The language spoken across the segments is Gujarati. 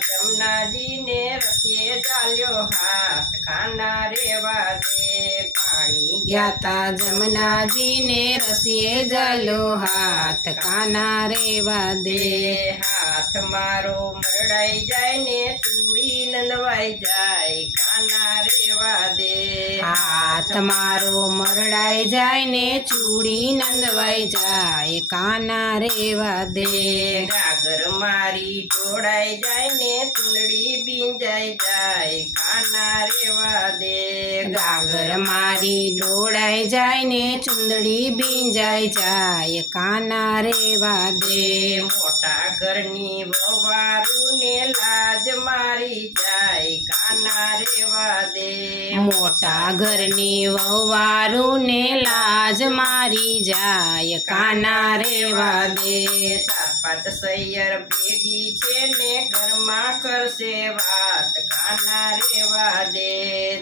જમનાજી ને રસ્યે ચાલ્યો હાથ કાના રેવા દે પાણી ગયા તા જમનાજી ને રસ્યે ચાલ્યો હાથ કાના રેવા દે હાથ મારો મરડાઈ જાય ને ચૂડી નંદવાઈ જાય કાના રેવા દે હાથ મારો મરડાઈ જાય ને ચૂડી નંદવાઈ જાય કાના રેવા દે ગાગર મારી ઢોળાઈ જાય ને ચૂંદડી બીંજાઈ જાય કાના રેવા દે ગાગર મારી ડોળાઈ જાય ને ચુંદડી બીંજાઈ જાય કાના રેવા દે મોટા ઘરની વવારું ને લાજ મારી જાય કાના રેવા દે મોટા ઘરની વહુવારું ને લાજ મારી જાય કાના રેવા દે ચાર પાંચ સૈયર ભેગી છે ને ઘરમાં કરશે વાત કાના રેવા દે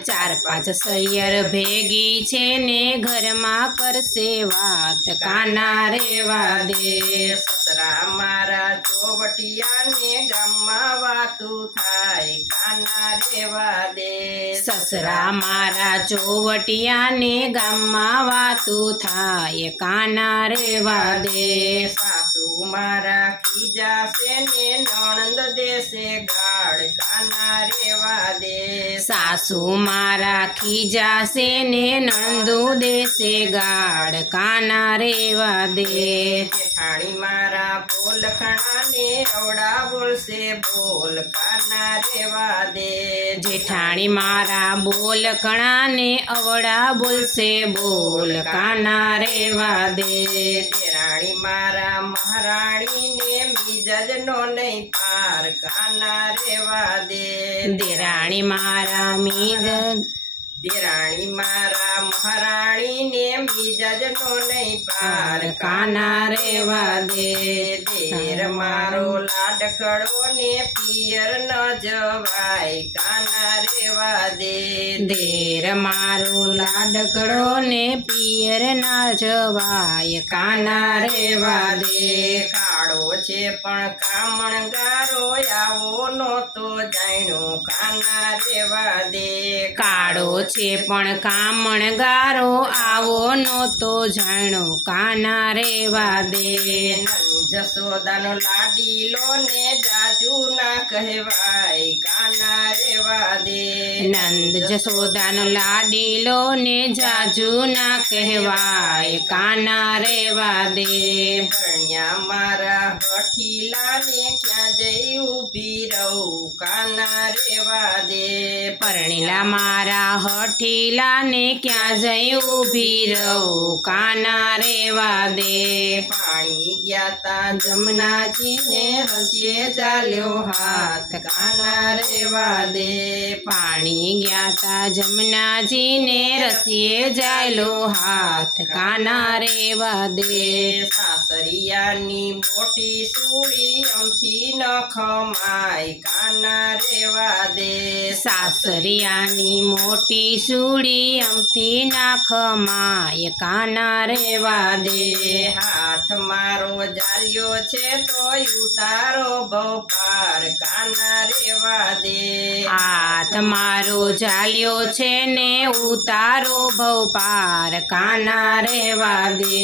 ચાર પાંચ સૈયર ભેગી છે ને ઘરમાં કરશે વાત કાના રેવા દે સસરા મારા ચોવટિયા ને ગામમાં વાતું થાય કાના રેવા દે સસરા મારા ચોવટિયા ને ગામમાં વાતું થાય કાના રેવા દે સાસુ મારા ખીજાશે ને નણંદ દેશે ગાળ કાના રેવા દે સાસુ મારા ખીજાશે ને નણંદુ દેશે ગાળ કાના રેવા દે જેઠાણી મારા બોલખણા ને અવડા બોલશે બોલ કાના રેવા દે જેઠાણી મારા બોલ કણા ને અવડા બોલશે બોલ કાના રેવા દે દેરાણી મારા મહારાણી ને મિજાજ નો નહીં પાર કાના રેવા દે દેરાણી મારા મીજ દેરાણી મારા મહારાણી ને મિજાજ નો નહીં પાર કાના રેવા દે દેર મારો લાડકડો ને પિયર ન જવાય કાના રેવા દે દેર મારો લાડકડો ને પિયર ના જવાય કાના રેવા દે કાળો છે પણ કામણગારો આવો નહોતો જાણ્યો કાના રેવા દે કાળો છે પણ કામણગારો આવો નહોતો જાણો કાના રેવા દે જસોદાનો લાડીલો ને જાજુ ના કહેવાય કાના રેવા દે નંદ જસોદાનો લાડીલો ને જાજુ ના કહેવાય કાના રેવા દે ભણ્યા મારા હઠીલા ને ક્યાં જઈ ઊભી રહું કાના રેવા દે પરણીલા મારા હઠીલા ને ક્યાં જઈ ઊભી રહું કાના રેવા દે પાણી ગયા તા જમનાજી ને રસ્યે ચાલ્યો હાથ કાના રેવા દે પાણી ગયા તા જમનાજી ને રસ્યે જાયલો હાથ કાના રેવા દે સાસરિયાની મોટી સુડી અમથી ન ખમાય કાના રેવા દે સાસરિયાની મોટી સુડી અમથી ના ખમાય કાના રેવા દે હાથ મારો જાલ્યો છે તોય ઉતારો ભવપાર કાના રેવા દે હાથ મારો ચાલ્યો છે ને ઉતારો ભવપાર કાના રેવા દે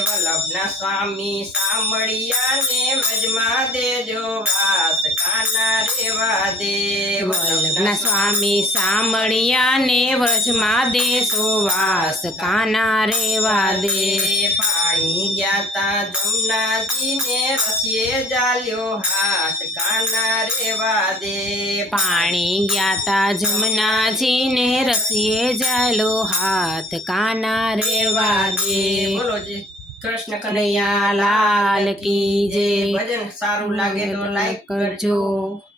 વલ્લભના સ્વામી સાંભળિયા ને વ્રજમાં દેજો વાસ કાના રેવા દે વલ્લભના સ્વામી સાંભળિયા ને વ્રજમાં દેશો વાસ કાના રેવા દે પાણી ગયા તા જમનાજી ને રસ્યે જાલ્યો હાથ કાના રેવા દે પાણી ગયા તા જમનાજી ને રસ્યે જાયલો હાથ કાના રેવા દે બોલો જી કૃષ્ણ કનૈયા કનૈયા લાલ કી જય ભજન સારું લાગે તો લાઈક કરજો કરજો.